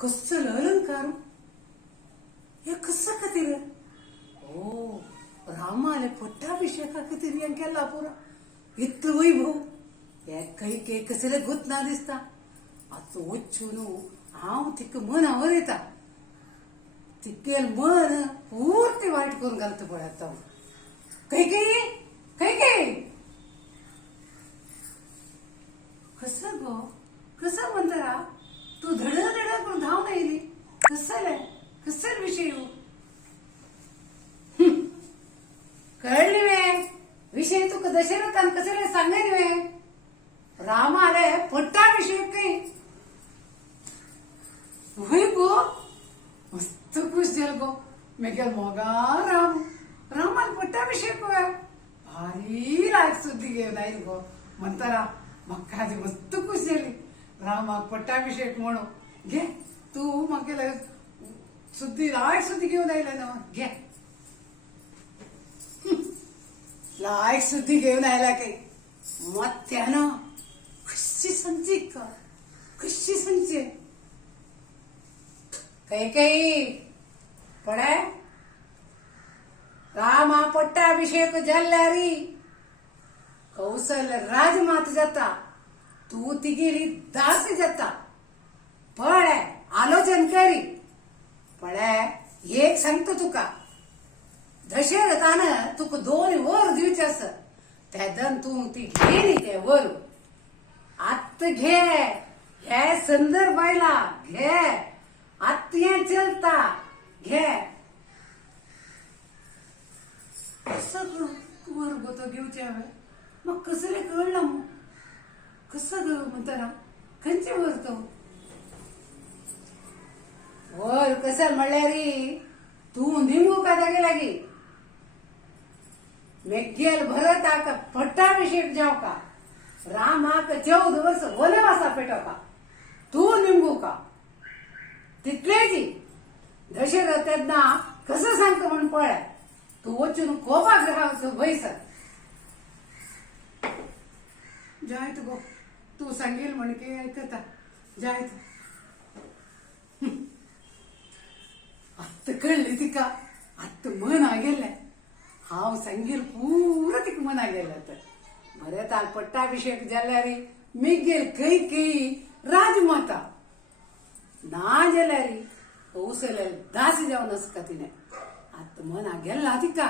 कसलं अलंकार हे कसं खातीर ओ रामाले पट्टाभिषेका खातीर हें केला पुरो इतलो वैभव हे काही कसले गुत ना दिसता आजचो वच्चू न्हू हांव तिका मनावर येता तिकेल मन पूर्ती वायट करून घालता पळय तो काही कसं गो कसं म्हणता तू धड करून धाव येयली कसले विषय कळली वे विषय तुका दशरथान कसले सांगेन वे रामाले पट्टाभिषेक काही वय गो मस्त खुश जाल गो मेगेल मोगा रामाल पट्टाभिषेक वे भारी लायक सुद्दी घेवन आयली गो म्हणतारा म्हाका आजी मस्त खुश जाली रामाक पट्टाभिषेक म्हणून घे तू म्हाका सुद्दी लायक सुद्दी घेवन आयला न्हू घे लायक सुद्दी घेवन आयला काही मत्यानं कशी सांगची कशी सांगची काही पडे रामा पट्टाभिषेक जाल्ल्यारी कौशल्य राजमात जाता तू तिगेली दास जाता पळे आलोचन करी पळे एक सांगतो तुका दशरथान तुका 2 वर दिवचे आस तेदन तू ती घे न्ही ते वर आत्त घे हे सुंदर बायला घे आत्त हे चलता घे कसं वर गो तो घेवचे हांवें मग कसले कळना मग कसं ग म्हणताना खंयचे वर तो वर कसं म्हणल्यार तू निमू का तागे लागी मेघेल भरताक पट्टाभिषेक जावका रामाक 14 वर्ष वनवासा पेटवका तू निमगू का तितलेची दशरथ तेन्ना कसं सांगतो म्हण पळय तू वचून कोपाग्रहाचो भयसर जायत गो तू सांगेल म्हण की ऐकता जायत आत्ता कळली तिका आत्ता मना गेले हांव सांगेल पुरो तिका मना गेले तर बरें ताल पट्टाभिषेक जाल्यार मेघेल कई राजमाता ना जाल्यार कौशल्य दास जावन आसता तिने आत्ता मना गेला तिका